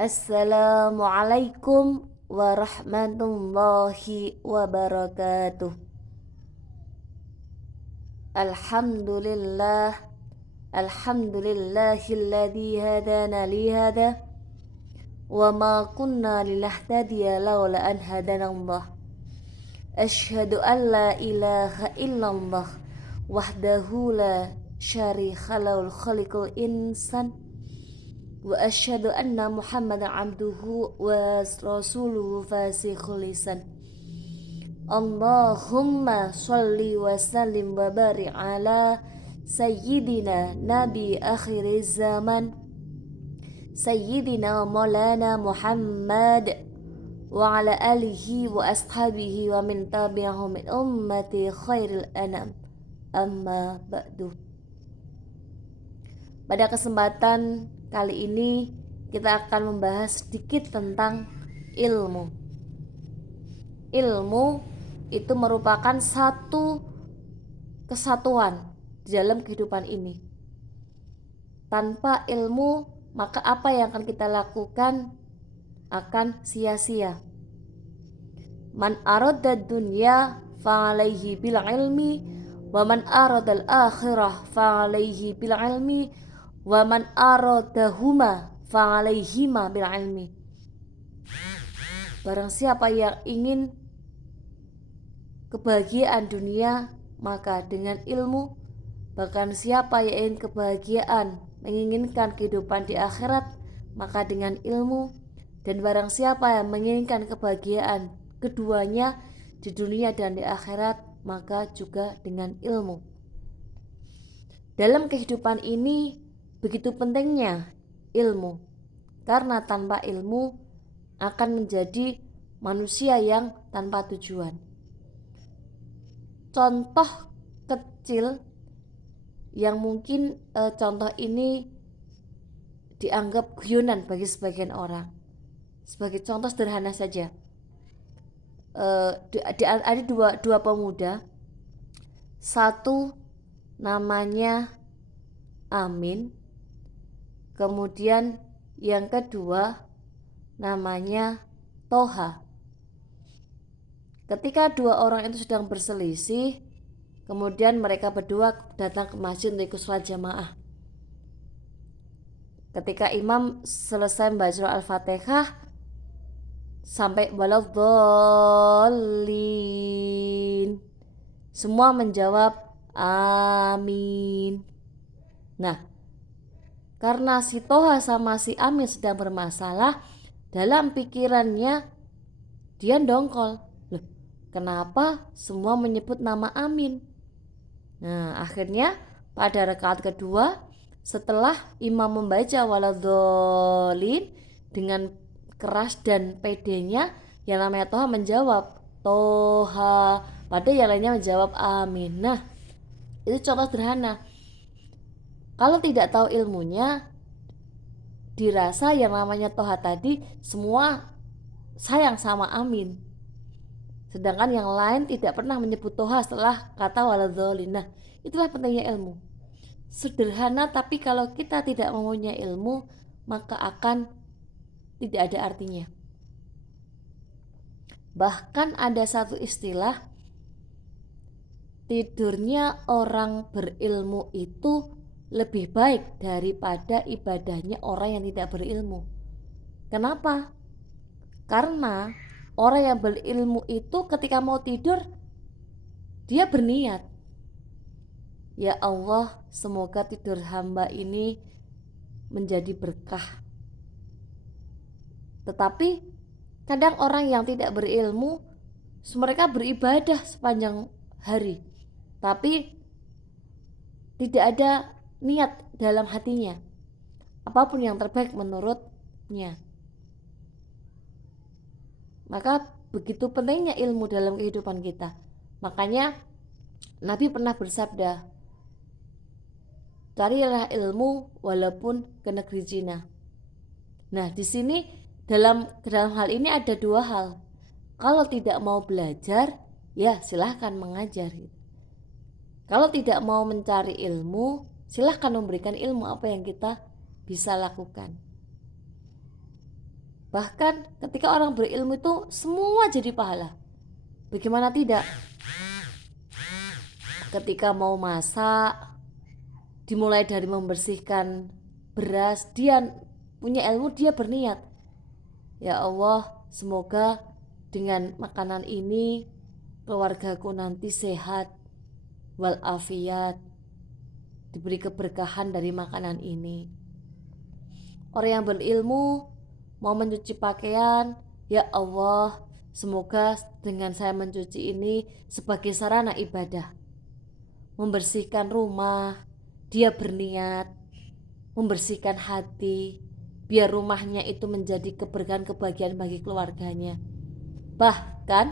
Assalamualaikum warahmatullahi wabarakatuh. Alhamdulillah, alhamdulillahilladzi hadana li hada wa ma kunna linahtadiya laula an hadanallah. Asyhadu an la ilaha illallah wahdahu la syarika lahul khaliqul insan wa asyhadu anna muhammadan abduhu wa rasuluhu fasikhul lisan. Allahumma sholli wa sallim wa barik ala sayyidina nabi akhir zaman sayyidina maulana Muhammad wa ala alihi wa ashabihi wa min tabi'ahum min ummati khairil anam, amma ba'du. Pada kesempatan kali ini kita akan membahas sedikit tentang ilmu. Ilmu itu merupakan satu kesatuan di dalam kehidupan ini. Tanpa ilmu, maka apa yang akan kita lakukan akan sia-sia. Man arada dunya fa'alaihi bil ilmi wa man arada al-akhirah fa'alaihi bil ilmi wa man aradahuma fa'alaihima bil ilmi. Barang siapa yang ingin kebahagiaan dunia, maka dengan ilmu. Bahkan siapa yang ingin kebahagiaan, menginginkan kehidupan di akhirat, maka dengan ilmu. Dan barang siapa yang menginginkan kebahagiaan keduanya di dunia dan di akhirat, maka juga dengan ilmu. Dalam kehidupan ini begitu pentingnya ilmu, karena tanpa ilmu akan menjadi manusia yang tanpa tujuan. Contoh kecil yang mungkin contoh ini dianggap guyonan bagi sebagian orang. Sebagai contoh sederhana saja, ada dua pemuda, satu namanya Amin, kemudian yang kedua namanya Toha. Ketika dua orang itu sedang berselisih, kemudian mereka berdua datang ke masjid untuk ikut sholat jamaah. Ketika imam selesai membaca Al-Fatihah sampai waladhdallin, semua menjawab amin. Nah, karena si Toha sama si Amin sedang bermasalah, dalam pikirannya dia dongkol. Loh, kenapa semua menyebut nama Amin? Nah, akhirnya pada rakaat kedua setelah imam membaca waladhdallin dengan keras dan pedenya, yang namanya Toha menjawab Toha, padahal yang lainnya menjawab amin. Nah, itu contoh sederhana. Kalau tidak tahu ilmunya, dirasa yang namanya Toha tadi semua sayang sama amin, sedangkan yang lain tidak pernah menyebut Toha setelah kata waladhdallin. Nah, itulah pentingnya ilmu. Sederhana, tapi kalau kita tidak mempunyai ilmu, maka akan tidak ada artinya. Bahkan ada satu istilah, tidurnya orang berilmu itu lebih baik daripada ibadahnya orang yang tidak berilmu. Kenapa? Karena orang yang berilmu itu ketika mau tidur, dia berniat, ya Allah, semoga tidur hamba ini menjadi berkah. Tetapi kadang orang yang tidak berilmu, mereka beribadah sepanjang hari, tapi tidak ada niat dalam hatinya, apapun yang terbaik menurutnya. Maka begitu pentingnya ilmu dalam kehidupan kita. Makanya Nabi pernah bersabda, carilah ilmu walaupun ke negeri Cina. Nah, di sini dalam hal ini ada dua hal. Kalau tidak mau belajar, ya silahkan mengajar. Kalau tidak mau mencari ilmu, silahkan memberikan ilmu apa yang kita bisa lakukan. Bahkan ketika orang berilmu itu semua jadi pahala. Bagaimana tidak? Ketika mau masak, dimulai dari membersihkan beras, dia punya ilmu, dia berniat, ya Allah, semoga dengan makanan ini keluargaku nanti sehat walafiat, diberi keberkahan dari makanan ini. Orang yang berilmu mau mencuci pakaian, ya Allah, semoga dengan saya mencuci ini sebagai sarana ibadah. Membersihkan rumah, dia berniat membersihkan hati, biar rumahnya itu menjadi keberkahan kebahagiaan bagi keluarganya. Bahkan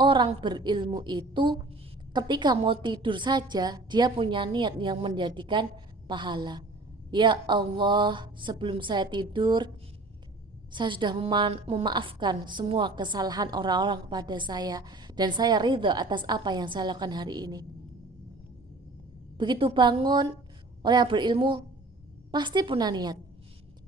orang berilmu itu ketika mau tidur saja dia punya niat yang menjadikan pahala. Ya Allah, sebelum saya tidur saya sudah memaafkan semua kesalahan orang-orang kepada saya, dan saya ridha atas apa yang saya lakukan hari ini. Begitu bangun, orang yang berilmu pasti punya niat,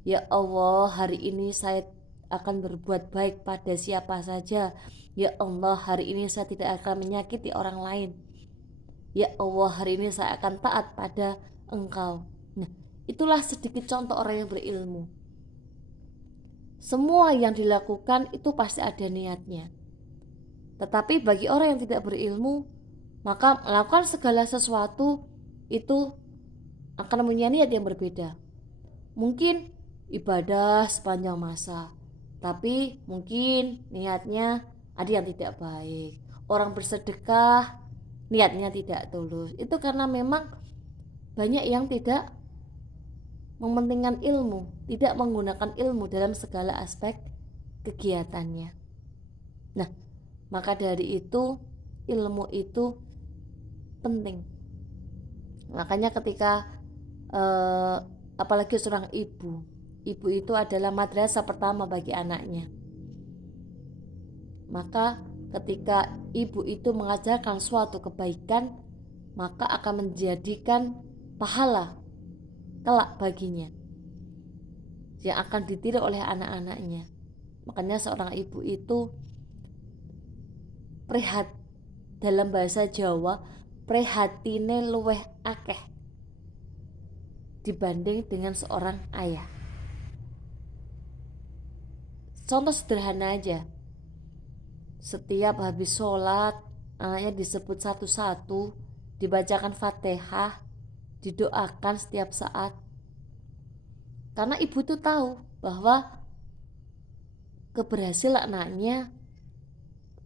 ya Allah, hari ini saya akan berbuat baik pada siapa saja. Ya Allah, hari ini saya tidak akan menyakiti orang lain. Ya Allah, hari ini saya akan taat pada Engkau. Nah, itulah sedikit contoh orang yang berilmu. Semua yang dilakukan itu pasti ada niatnya. Tetapi bagi orang yang tidak berilmu, maka melakukan segala sesuatu itu akan mempunyai niat yang berbeda. Mungkin ibadah sepanjang masa, tapi mungkin niatnya ada yang tidak baik. Orang bersedekah niatnya tidak tulus. Itu karena memang banyak yang tidak mementingkan ilmu, tidak menggunakan ilmu dalam segala aspek kegiatannya. Nah, maka dari itu ilmu itu penting. Makanya ketika apalagi seorang ibu itu adalah madrasah pertama bagi anaknya. Maka ketika ibu itu mengajarkan suatu kebaikan, maka akan menjadikan pahala kelak baginya yang akan ditiru oleh anak-anaknya. Makanya seorang ibu itu prihat, dalam bahasa Jawa, prihatine luweh akeh dibanding dengan seorang ayah. Contoh sederhana aja, setiap habis sholat anaknya disebut satu-satu, dibacakan Fatihah, didoakan setiap saat. Karena ibu tuh tahu bahwa keberhasilan anaknya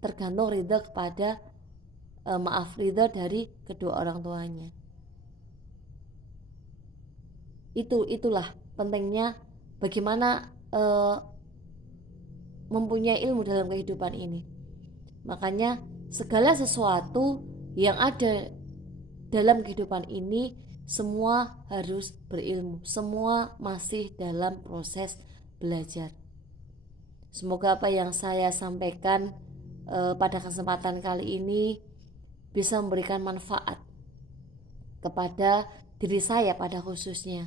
tergantung ridha kepada ridha dari kedua orang tuanya. Itulah pentingnya bagaimana mempunyai ilmu dalam kehidupan ini. Makanya segala sesuatu yang ada dalam kehidupan ini semua harus berilmu, semua masih dalam proses belajar. Semoga apa yang saya sampaikan pada kesempatan kali ini bisa memberikan manfaat kepada diri saya pada khususnya,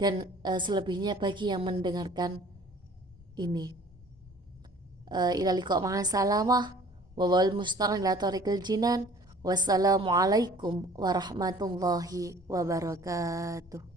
dan selebihnya bagi yang mendengarkan ini. Ila liqa ma'asalamah wa wal mustaqim ila tariqil jinan. Wassalamualaikum warahmatullahi wabarakatuh.